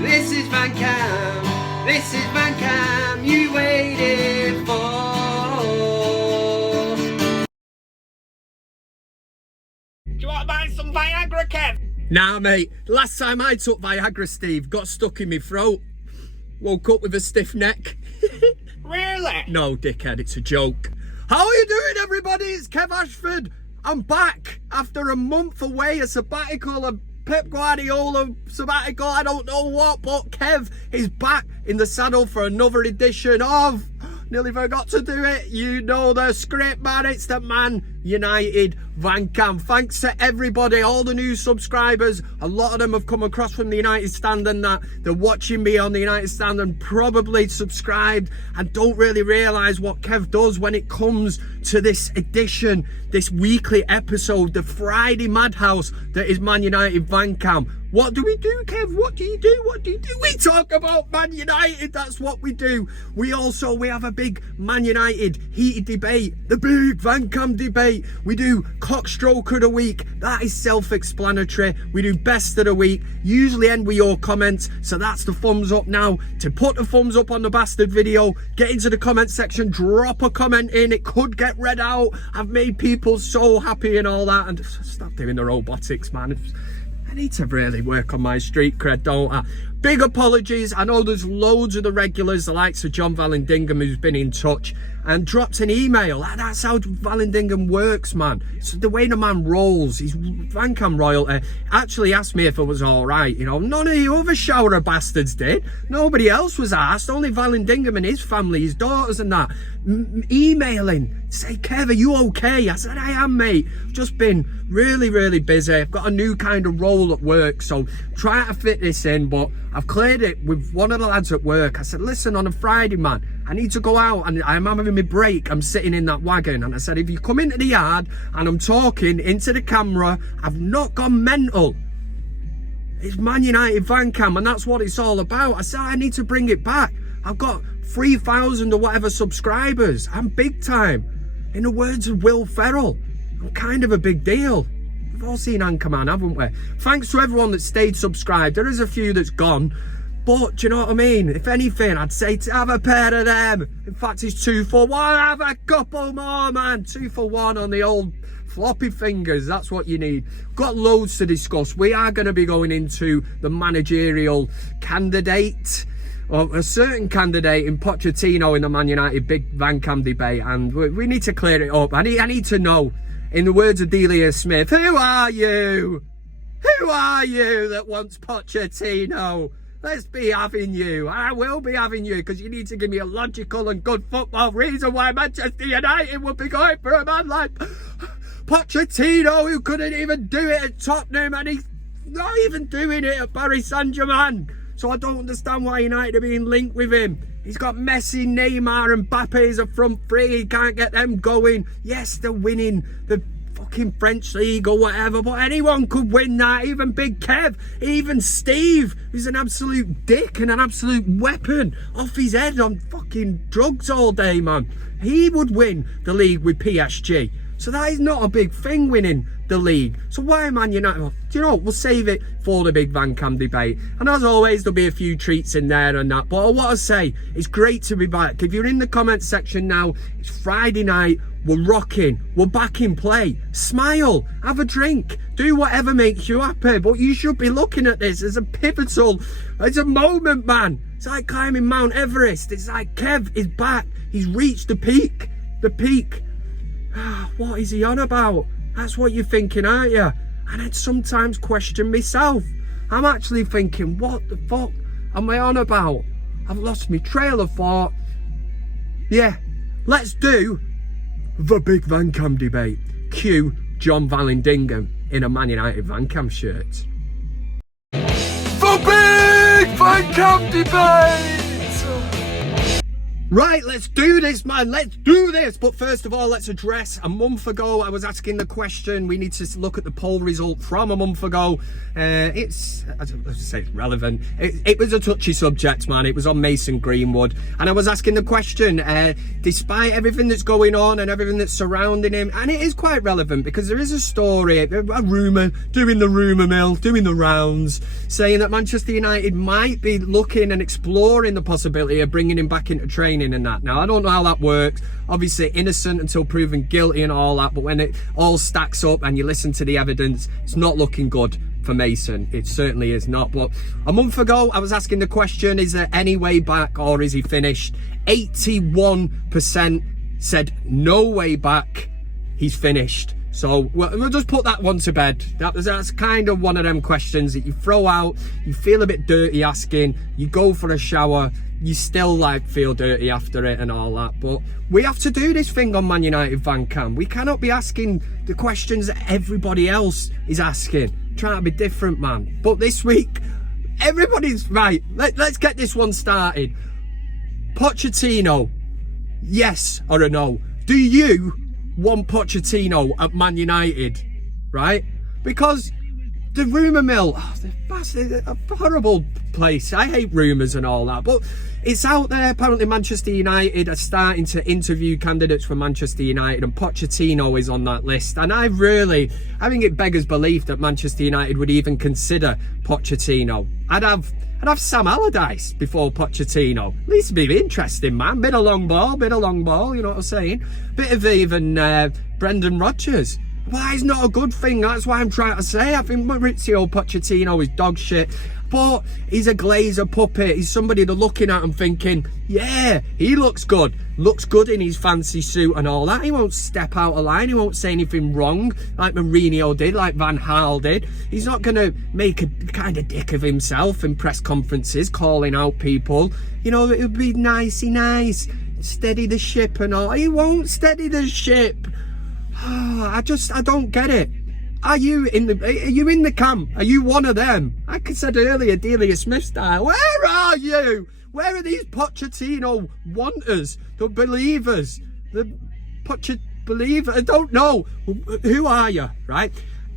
This is VanCam. This is VanCam you waited for. Do you want to buy some Viagra, Kev? Nah, mate. Last time I took Viagra, Steve, got stuck in my throat. Woke up with a stiff neck. Really? No, dickhead, it's a joke. How are you doing, everybody? It's Kev Ashford. I'm back after a month away, a sabbatical, a Pep Guardiola sabbatical, I don't know what, but Kev is back in the saddle for another edition of... Nearly forgot to do it. You know the script, man. It's the ManUtd VanCam. Thanks to everybody, all the new subscribers. A lot of them have come across from the United Stand and that. They're watching me on the United Stand and probably subscribed and don't really realise what Kev does when it comes to this edition, this weekly episode, the Friday madhouse that is ManUtd VanCam. What do we do, Kev? What do you do? What do you do? We talk about Man United. That's what we do. We have a big Man United heated debate, the big VanCam debate. We do CockStroker of the week. That is self-explanatory. We do best of the week. Usually end with your comments. So that's the thumbs up now. To put the thumbs up on the bastard video, get into the comment section, drop a comment in. It could get read out. I've made people so happy and all that. And stop doing the robotics, man. I need to really work on my street cred, don't I? Big apologies. I know there's loads of the regulars, the likes of John Vallandigham, who's been in touch and dropped an email. That's how Vallandigham works, man. It's the way the man rolls. He's VanCam royalty. Actually asked me if it was all right. You know, none of the other shower of bastards did. Nobody else was asked. Only Vallandigham and his family, his daughters and that. Emailing, say, Kev, are you okay? I said, I am, mate. I've just been really busy. I've got a new kind of role at work, so trying to fit this in, but I've cleared it with one of the lads at work. I said, listen, on a Friday, man, I need to go out and I'm having my break. I'm sitting in that wagon. And I said, if you come into the yard and I'm talking into the camera, I've not gone mental. It's ManUtd VanCam and that's what it's all about. I said, I need to bring it back. I've got 3,000 or whatever subscribers. I'm big time. In the words of Will Ferrell, I'm kind of a big deal. We've all seen Anchorman, haven't we? Thanks to everyone that stayed subscribed. There is a few that's gone. But, do you know what I mean? If anything, I'd say to have a pair of them. In fact, it's 2 for 1. Have a couple more, man. 2 for 1 on the old floppy fingers. That's what you need. Got loads to discuss. We are going to be going into the managerial candidate. Well, a certain candidate in Pochettino in the ManUtd BIG VanCam Debate. And we need to clear it up. I need to know, in the words of Delia Smith, who are you? Who are you that wants Pochettino? Let's be having you. I will be having you because you need to give me a logical and good football reason why Manchester United would be going for a man like Pochettino, who couldn't even do it at Tottenham and he's not even doing it at Paris Saint-Germain. So I don't understand why United are being linked with him. He's got Messi, Neymar and Mbappe as a front three. He can't get them going. Yes, they're winning the fucking French league or whatever, but anyone could win that. Even Big Kev, even Steve, who's an absolute dick and an absolute weapon off his head on fucking drugs all day, man. He would win the league with PSG. So that is not a big thing, winning the league. So why Man United? Well, do you know what? We'll save it for the big VanCam debate. And as always, there'll be a few treats in there and that. But what I say, it's great to be back. If you're in the comment section now, it's Friday night. We're rocking. We're back in play. Smile. Have a drink. Do whatever makes you happy. But you should be looking at this as a pivotal. It's a moment, man. It's like climbing Mount Everest. It's like Kev is back. He's reached the peak. The peak. What is he on about? That's what you're thinking, aren't you? And I'd sometimes question myself. I'm actually thinking, what the fuck am I on about? I've lost my trail of thought. Yeah, let's do the big VanCam debate. Cue John Vallandigham in a ManUtd VanCam shirt. The big VanCam debate! Right, let's do this, man. Let's do this. But first of all, let's address a month ago. I was asking the question. We need to look at the poll result from a month ago. It's, as I say, relevant. It was a touchy subject, man. It was on Mason Greenwood. And I was asking the question, despite everything that's going on and everything that's surrounding him, and it is quite relevant because there is a story, a rumour, doing the rumour mill, doing the rounds, saying that Manchester United might be looking and exploring the possibility of bringing him back into training and that. Now, I don't know how that works. Obviously innocent until proven guilty and all that, but when it all stacks up and you listen to the evidence, it's not looking good for Mason. It certainly is not. But a month ago I was asking the question, is there any way back or is he finished? 81% said no way back, he's finished. So we'll just put that one to bed. That's kind of one of them questions that you throw out, you feel a bit dirty asking, you go for a shower, you still like feel dirty after it and all that. But we have to do this thing on ManUtd VanCam. We cannot be asking the questions that everybody else is asking. Trying to be different, man. But this week, everybody's right. Let's get this one started. Pochettino, yes or a no? Do you want Pochettino at Man United, right? Because the rumour mill, a horrible place. I hate rumours and all that, but it's out there. Apparently Manchester United are starting to interview candidates for Manchester United, and Pochettino is on that list. And I think it beggars belief that Manchester United would even consider Pochettino. I'd have Sam Allardyce before Pochettino. At least it'd be interesting, man. Bit of long ball, you know what I'm saying? Bit of even Brendan Rodgers. Well, it's not a good thing. That's why I'm trying to say. I think Mauricio Pochettino is dog shit. But he's a Glazer puppet. He's somebody they're looking at and thinking, yeah, he looks good. Looks good in his fancy suit and all that. He won't step out of line. He won't say anything wrong like Mourinho did, like Van Gaal did. He's not going to make a kind of dick of himself in press conferences, calling out people. You know, it would be nicey nice. Steady the ship and all. He won't steady the ship. I don't get it. Are you in the camp? Are you one of them? Like I said earlier, Delia Smith style. Where are you? Where are these Pochettino wanters, the believers, the believers? I don't know. Who are you, right?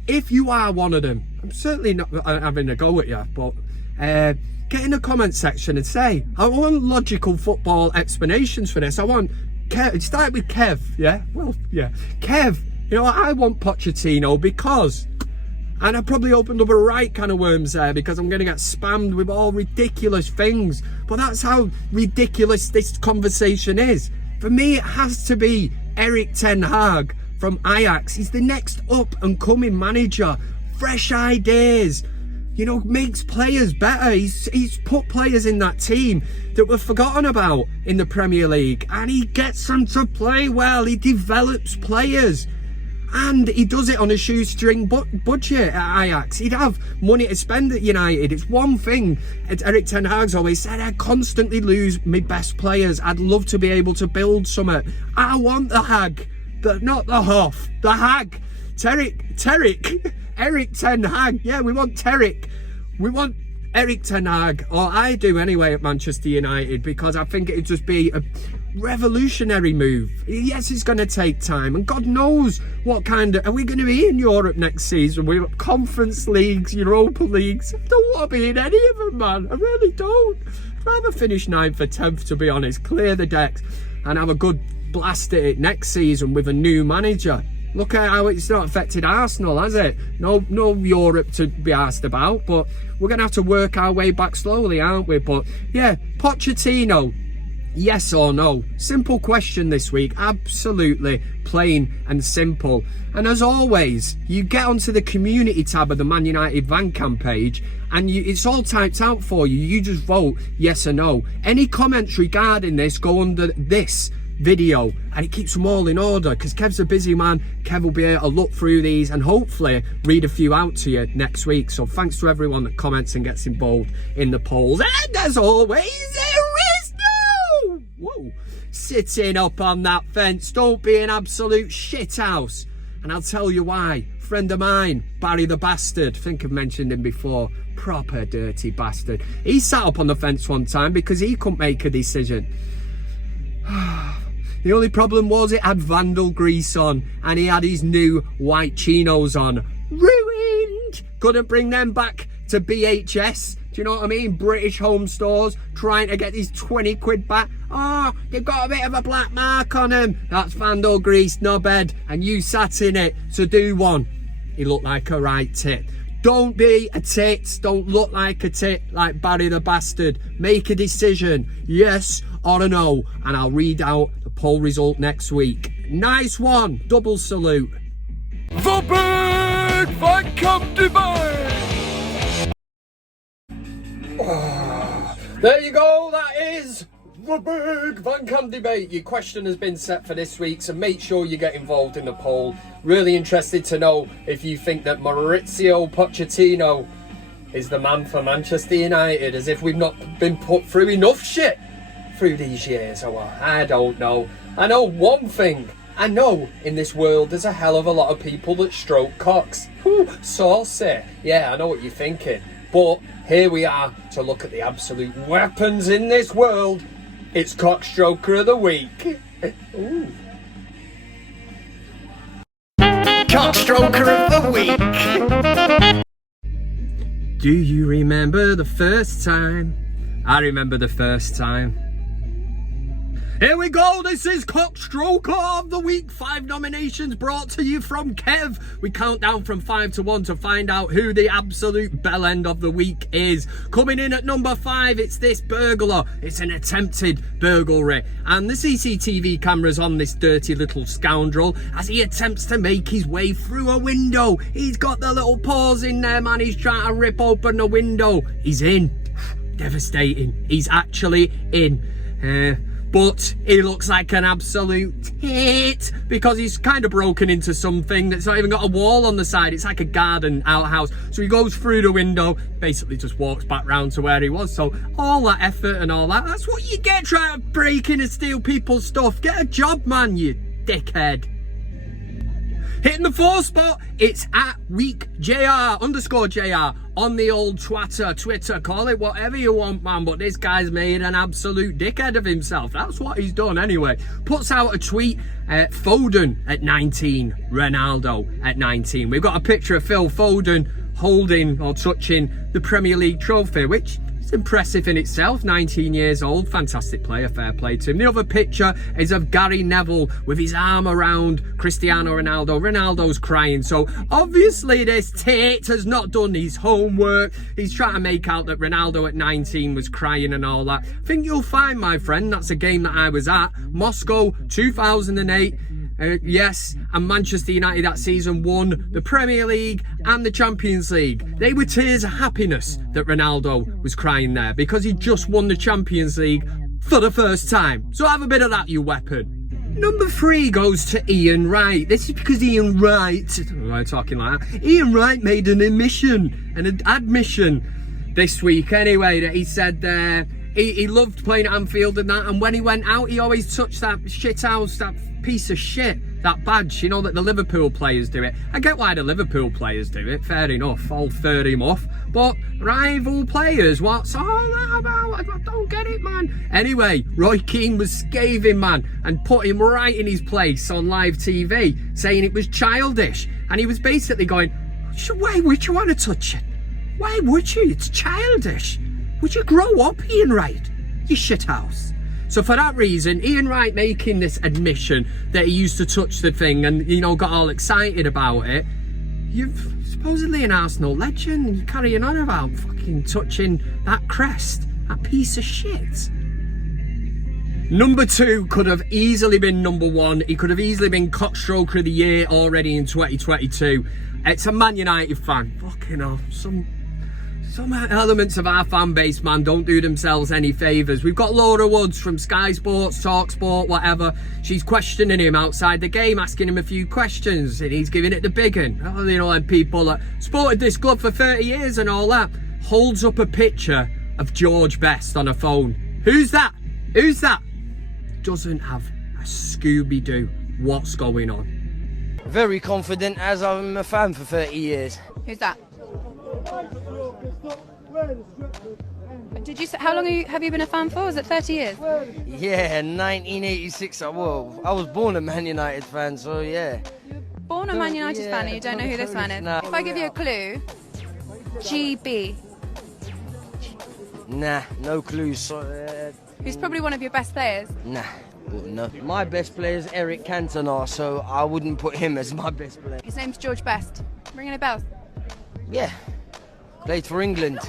If you are one of them, I'm certainly not having a go at you, but get in the comment section and say, I want logical football explanations for this. I want Kev. Start with Kev, yeah? Well, yeah. Kev, you know, I want Pochettino because, and I probably opened up a right can of worms there because I'm going to get spammed with all ridiculous things. But that's how ridiculous this conversation is. For me, it has to be Eric Ten Hag from Ajax. He's the next up and coming manager. Fresh ideas. You know, makes players better. He's put players in that team that were forgotten about in the Premier League. And he gets them to play well. He develops players. And he does it on a shoestring budget at Ajax. He'd have money to spend at United. It's one thing, as Eric Ten Hag's always said, I constantly lose my best players. I'd love to be able to build something. I want the Hag, not the Hoff, the Hag. Eric Ten Hag. Yeah, we want Terrick. We want Eric Ten Hag, or I do anyway at Manchester United, because I think it'd just be a revolutionary move. Yes, it's going to take time, and God knows what kind of... Are we going to be in Europe next season? We've got Conference Leagues, Europa Leagues. I don't want to be in any of them, man. I really don't. I'd rather finish 9th or 10th, to be honest. Clear the decks and have a good blast at it next season with a new manager. Look at how it's not affected Arsenal, has it? No Europe to be asked about, but we're going to have to work our way back slowly, aren't we? But yeah, Pochettino, yes or no? Simple question this week. Absolutely plain and simple. And as always, you get onto the community tab of the ManUtd VanCam page and it's all typed out for you. You just vote yes or no. Any comments regarding this go under this video and it keeps them all in order because Kev's a busy man. Kev will be able to look through these and hopefully read a few out to you next week. So thanks to everyone that comments and gets involved in the polls. And as always, there is no sitting up on that fence. Don't be an absolute shithouse. And I'll tell you why. Friend of mine, Barry the Bastard, I think I've mentioned him before. Proper dirty bastard. He sat up on the fence one time because he couldn't make a decision. The only problem was it had Vandal grease on and he had his new white chinos on. Ruined! Couldn't bring them back to BHS. Do you know what I mean? British home stores trying to get these 20 quid back. Oh, they've got a bit of a black mark on them. That's Vandal grease, knobhead. And you sat in it, so do one. He looked like a right tit. Don't be a tit. Don't look like a tit like Barry the Bastard. Make a decision. Yes or a no. And I'll read out the poll result next week. Nice one. Double salute. The BIG VanCam Debate! There you go. That is the BIG VanCam Debate. Your question has been set for this week, so make sure you get involved in the poll. Really interested to know if you think that Maurizio Pochettino is the man for Manchester United, as if we've not been put through enough shit through these years or what. I don't know. I know one thing. I know in this world there's a hell of a lot of people that stroke cocks. Whew, saucy. Yeah, I know what you're thinking. But here we are to look at the absolute weapons in this world. It's CockStroker of the Week. Ooh. CockStroker of the Week. Do you remember the first time? I remember the first time. Here we go, this is CockStroker of the Week. 5 nominations brought to you from Kev. We count down from 5 to 1 to find out who the absolute bellend of the week is. Coming in at number 5, it's this burglar. It's an attempted burglary. And the CCTV camera's on this dirty little scoundrel as he attempts to make his way through a window. He's got the little paws in there, man. He's trying to rip open the window. He's in. Devastating. He's actually in. But he looks like an absolute tit because he's kind of broken into something that's not even got a wall on the side. It's like a garden outhouse. So he goes through the window, basically just walks back round to where he was. So all that effort and all that, that's what you get trying to break in and steal people's stuff. Get a job, man, you dickhead. Hitting the 4th spot, it's at @weekjr_JR on the old Twitter, call it whatever you want, man, but this guy's made an absolute dickhead of himself. That's what he's done anyway. Puts out a tweet, Foden at 19, Ronaldo at 19. We've got a picture of Phil Foden holding or touching the Premier League trophy, which is impressive in itself. 19 years old, fantastic player, fair play to him. The other picture is of Gary Neville with his arm around Cristiano Ronaldo. Ronaldo's crying, so obviously this tit has not done his homework. He's trying to make out that Ronaldo at 19 was crying and all that. I think you'll find, my friend, that's a game that I was at, Moscow 2008. Yes, and Manchester United that season won the Premier League and the Champions League. They were tears of happiness that Ronaldo was crying there because he just won the Champions League for the first time. So have a bit of that, you weapon. Number 3 goes to Ian Wright. This is because Ian Wright, why am I talking like that? Ian Wright made an admission this week anyway, that he said he loved playing at Anfield and that, and when he went out he always touched that shit house, that piece of shit, that badge, you know, that the Liverpool players do it. I get why the Liverpool players do it, fair enough, I'll third him off, but rival players, what's all that about? I don't get it, man. Anyway, Roy Keane was scathing, man, and put him right in his place on live TV, saying it was childish, and he was basically going, why would you want to touch it? Why would you? It's childish. Would you grow up, Ian Wright? You shithouse. So for that reason, Ian Wright making this admission that he used to touch the thing and, you know, got all excited about it. You're supposedly an Arsenal legend and you're carrying on about fucking touching that crest, that piece of shit. Number 2 could have easily been number 1. He could have easily been CockStroker of the Year already in 2022. It's a Man United fan. Fucking hell, some elements of our fan base, man, don't do themselves any favours. We've got Laura Woods from Sky Sports, Talk Sport, whatever. She's questioning him outside the game, asking him a few questions, and he's giving it the big one. Oh, you know, and people that sported this club for 30 years and all that. Holds up a picture of George Best on a phone. Who's that? Who's that? Doesn't have a Scooby-Doo. What's going on? Very confident, as I'm a fan for 30 years. Who's that? Did you? How long have you been a fan for? Is it 30 years? Yeah, 1986. Well, I was born a Man United fan, so yeah. Born a Man United fan and you don't know who this man is? Nah. If I give you a clue, GB. Nah, no clues. So, Who's probably one of your best players? nah, no. My best player is Eric Cantona, so I wouldn't put him as my best player. His name's George Best. Ringing a bell? Yeah, played for England.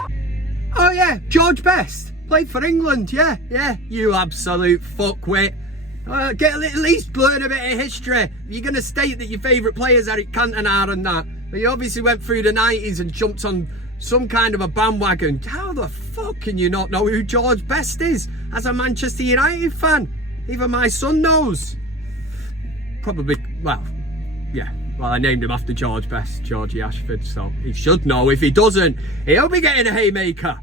Oh yeah, George Best. Played for England, yeah. You absolute fuckwit. Get at least learn a bit of history. If you're going to state that your favourite players Eric Cantona and that, but you obviously went through the 90s and jumped on some kind of a bandwagon. How the fuck can you not know who George Best is as a Manchester United fan? Even my son knows. Probably, well, yeah. Well, I named him after George Best, Georgie Ashford, so he should know. If he doesn't, he'll be getting a haymaker.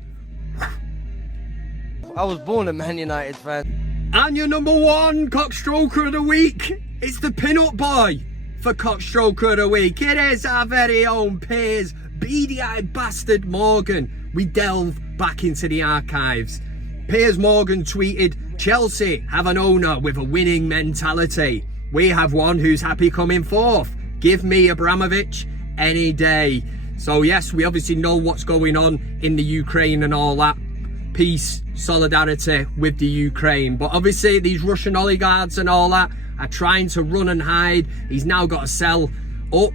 I was born a Man United fan. And your number one CockStroker of the week, it's the pin-up boy for CockStroker of the week. It is our very own Piers beady-eyed bastard Morgan. We delve back into the archives. Piers Morgan tweeted, "Chelsea have an owner with a winning mentality. We have one who's happy coming fourth. Give me Abramovich any day." So yes, we obviously know what's going on in the Ukraine and all that. Peace, solidarity with the Ukraine. But obviously these Russian oligarchs and all that are trying to run and hide. He's now got to sell up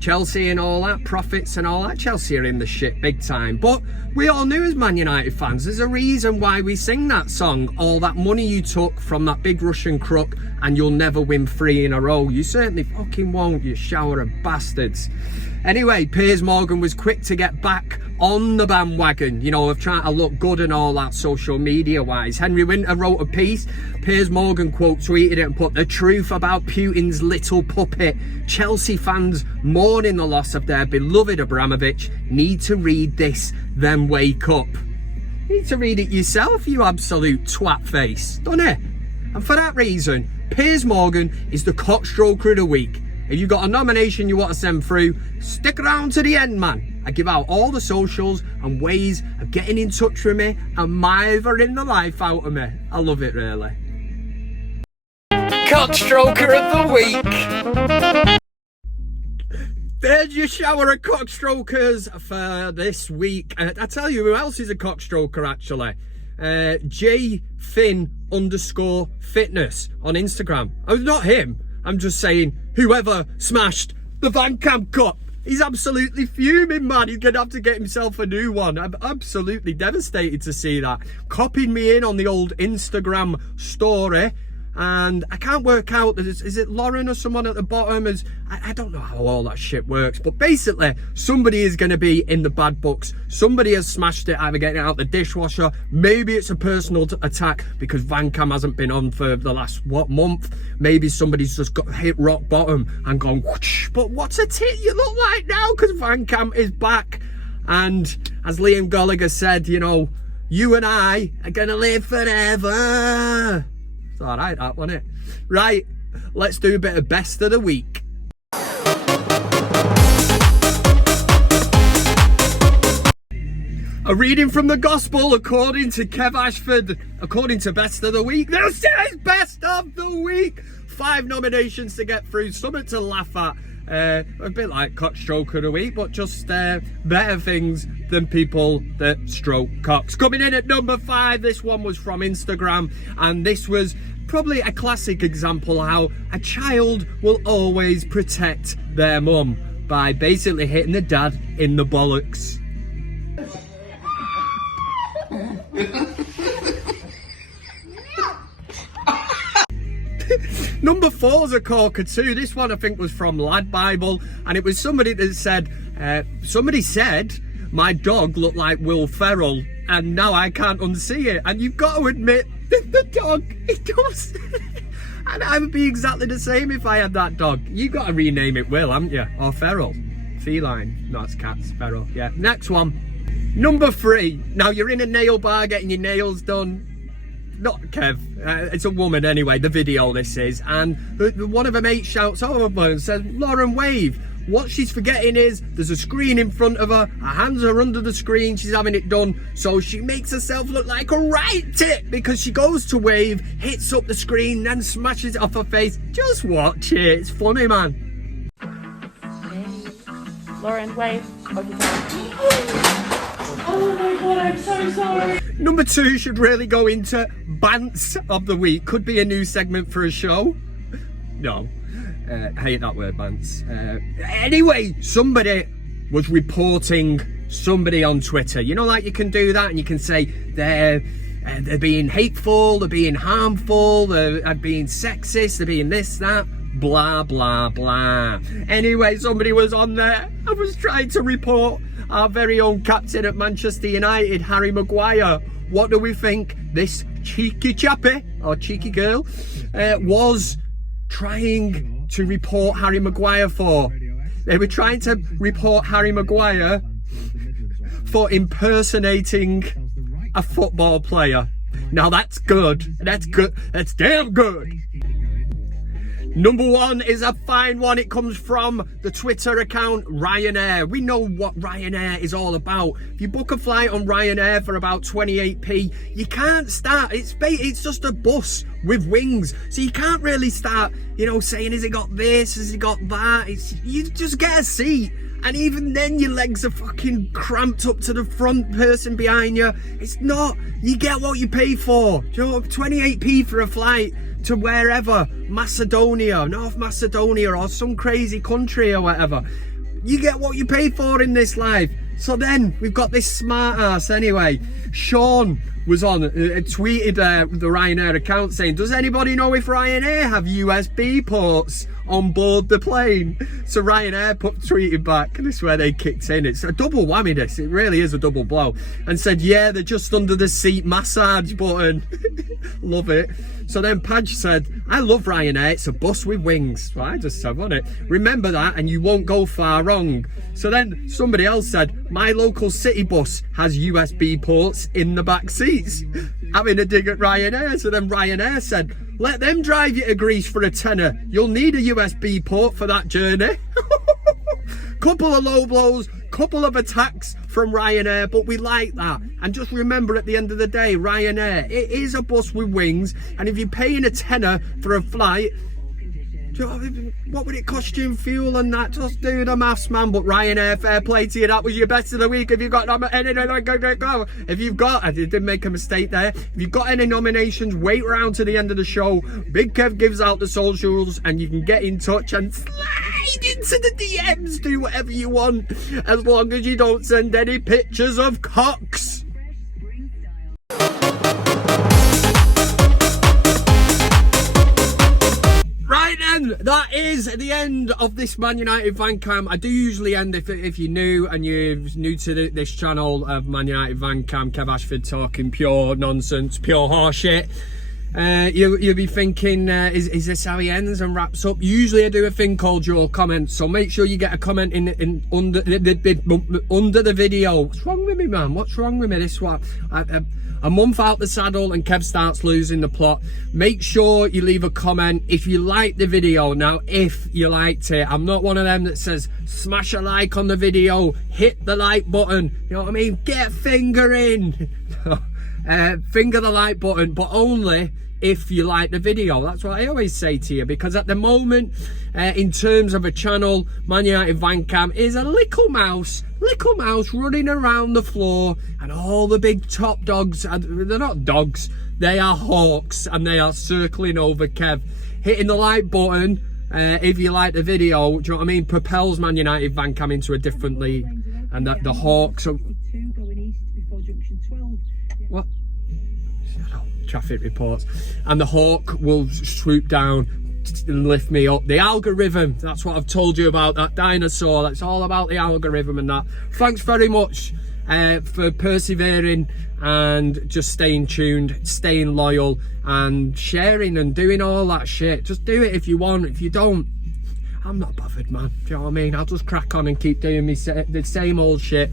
Chelsea and all that, profits and all that. Chelsea are in the shit big time. But we all knew as Man United fans, there's a reason why we sing that song. All that money you took from that big Russian crook and you'll never win 3 in a row. You certainly fucking won't, you shower of bastards. Anyway, Piers Morgan was quick to get back on the bandwagon, you know, of trying to look good and all that social media wise. Henry Winter wrote a piece. Piers Morgan quote tweeted it and put, "The truth about Putin's little puppet. Chelsea fans mourning the loss of their beloved Abramovich need to read this, then wake up." You need to read it yourself, you absolute twat face, don't it? And for that reason, Piers Morgan is the CockStroker of the week. If you've got a nomination you want to send through, stick around to the end, man. I give out all the socials and ways of getting in touch with me and mithering the life out of me. I love it, really. CockStroker of the week. There's your shower of cockstrokers for this week. I tell you who else is a cockstroker, actually. JFin_fitness on Instagram. Oh, not him. I'm just saying, whoever smashed the VanCam cup. He's absolutely fuming, man. He's going to have to get himself a new one. I'm absolutely devastated to see that. Copied me in on the old Instagram story. And I can't work out, is it Lauren or someone at the bottom? I don't know how all that shit works. But basically, somebody is going to be in the bad books. Somebody has smashed it, either getting it out the dishwasher. Maybe it's a personal attack because VanCam hasn't been on for the last, month? Maybe somebody's just got hit rock bottom and gone, whoosh. But what's a tit you look like now? Because VanCam is back. And as Liam Gallagher said, you know, you and I are going to live forever. It's alright, that, wasn't it? Right, let's do a bit of best of the week. A reading from the gospel according to Kev Ashford, according to best of the week. This is best of the week. 5 nominations to get through, something to laugh at. A bit like CockStroker of the week, but just better things than people that stroke cocks. Coming in at number 5, this one was from Instagram, and this was probably a classic example how a child will always protect their mum by basically hitting the dad in the bollocks. Number 4 is a corker too. This one I think was from Lad Bible, and it was somebody that said, somebody said my dog looked like Will Ferrell, and now I can't unsee it. And you've got to admit that the dog, it does. And I would be exactly the same if I had that dog. You got to rename it Will, haven't you? Or Ferrell. Feline. No, it's cats. Feral. Yeah. Next one. Number 3. Now you're in a nail bar getting your nails done. Not Kev. It's a woman anyway. The video this is, and one of her mates shouts over and says, "Lauren, wave." What she's forgetting is there's a screen in front of her, her hands are under the screen, she's having it done, so she makes herself look like a right tit because she goes to wave, hits up the screen, then smashes it off her face. Just watch it, it's funny, man. Lauren, wave. Oh my god, I'm so sorry. Number 2 should really go into Bants of the Week. Could be a new segment for a show. No. Hate that word, Bants. Anyway, somebody was reporting somebody on Twitter. You know, like you can do that and you can say they're being hateful, they're being harmful, they're being sexist, they're being this, that, blah, blah, blah. Anyway, somebody was on there. I was trying to report our very own captain at Manchester United, Harry Maguire. What do we think this cheeky chappy, or cheeky girl, was trying to report Harry Maguire for? They were trying to report Harry Maguire for impersonating a football player. Now that's good. That's good. That's damn good. Number 1 is a fine one. It comes from the Twitter account Ryanair. We know what Ryanair is all about. If you book a flight on Ryanair for about 28p, you can't start. It's just a bus with wings, so you can't really start, you know, saying, has it got this, has it got that? You just get a seat, and even then your legs are fucking cramped up to the front person behind you. It's not, you get what you pay for. Do you know, 28p for a flight to wherever, Macedonia, North Macedonia, or some crazy country or whatever. You get what you pay for in this life. So then we've got this smart ass anyway. Sean was on, tweeted the Ryanair account saying, does anybody know if Ryanair have USB ports on board the plane? So Ryanair tweeted back, and this is where they kicked in. It's a double whammy, this, it really is a double blow, and said, yeah, they're just under the seat massage button. Love it. So then Padge said, I love Ryanair, it's a bus with wings. Well, I just said, wasn't it? Remember that and you won't go far wrong. So then somebody else said, my local city bus has USB ports in the back seats. Having a dig at Ryanair. So then Ryanair said, let them drive you to Greece for a tenner. You'll need a USB port for that journey. Couple of low blows, couple of attacks from Ryanair, but we like that. And just remember, at the end of the day, Ryanair, it is a bus with wings, and if you're paying a tenner for a flight, what would it cost you in fuel and that? Just do the maths, man. But Ryanair, fair play to you. That was your best of the week. If you've got if you've got, I did make a mistake there. If you've got any nominations, wait around to the end of the show. Big Kev gives out the socials, and you can get in touch and slide into the DMs. Do whatever you want, as long as you don't send any pictures of cocks. Right then, that is the end of this ManUtd VanCam. I do usually end, if you're new and you're new to this channel of ManUtd VanCam, Kev Ashford talking pure nonsense, pure horseshit. You'll be thinking, is this how he ends and wraps up? Usually I do a thing called your comments, so make sure you get a comment in under the video. What's wrong with me, man? What's wrong with me? This one, a month out the saddle and Kev starts losing the plot. Make sure you leave a comment if you like the video. Now, if you liked it, I'm not one of them that says smash a like on the video, hit the like button, you know what I mean? Get finger in. Finger the like button, but only if you like the video. That's what I always say to you, because at the moment, in terms of a channel, ManUtd VanCam is a little mouse running around the floor, and all the big top dogs, they're not dogs, they are hawks, and they are circling over Kev. Hitting the like button, if you like the video, do you know what I mean, propels ManUtd VanCam into a different league, and the hawks are... What? Traffic reports. And the hawk will swoop down and lift me up. The algorithm, that's what I've told you about, that dinosaur. That's all about the algorithm and that. Thanks very much for persevering and just staying tuned, staying loyal, and sharing and doing all that shit. Just do it if you want. If you don't, I'm not bothered, man. Do you know what I mean? I'll just crack on and keep doing the same old shit.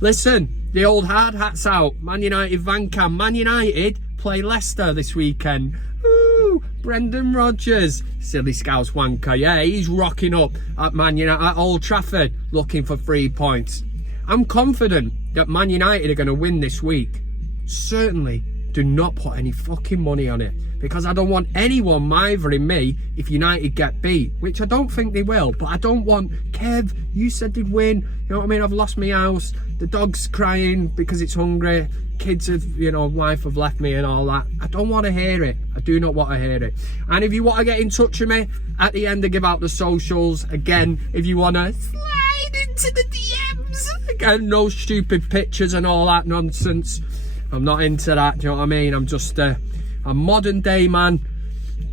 Listen, the old hard hat's out. ManUtd VanCam. Man United play Leicester this weekend. Ooh. Woo! Brendan Rodgers, silly Scouse wanker. Yeah, he's rocking up at Man United at Old Trafford looking for 3 points. I'm confident that Man United are going to win this week. Certainly do not put any fucking money on it, because I don't want anyone mithering me if United get beat, which I don't think they will. But I don't want, Kev, you said they'd win, you know what I mean? I've lost my house, the dog's crying because it's hungry, kids have, you know, wife have left me and all that. I don't want to hear it. I do not want to hear it. And if you want to get in touch with me, at the end I give out the socials. Again, if you want to slide into the DMs, again, no stupid pictures and all that nonsense. I'm not into that, do you know what I mean? I'm just a modern day man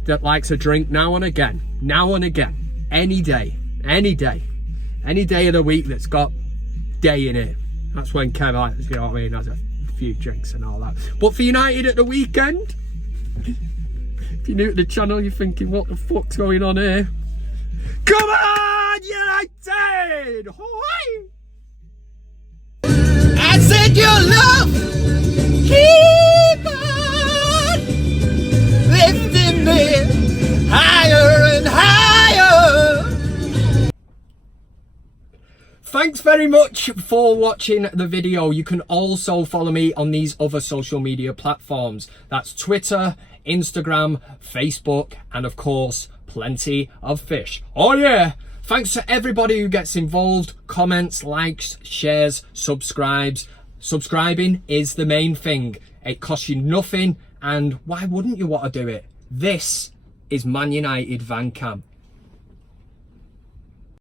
that likes a drink now and again. Now and again. Any day. Any day. Any day of the week that's got day in it. That's when Kev, you know what I mean, has a few drinks and all that. But for United at the weekend, if you're new to the channel, you're thinking, what the fuck's going on here? Come on, United! Hoy! I said your love. Keep on lifting me higher and higher. Thanks very much for watching the video. You can also follow me on these other social media platforms. That's Twitter, Instagram, Facebook, and of course, plenty of fish. Oh yeah! Thanks to everybody who gets involved, comments, likes, shares, subscribes. Subscribing is the main thing. It costs you nothing, and why wouldn't you want to do it? This is Man United VanCam.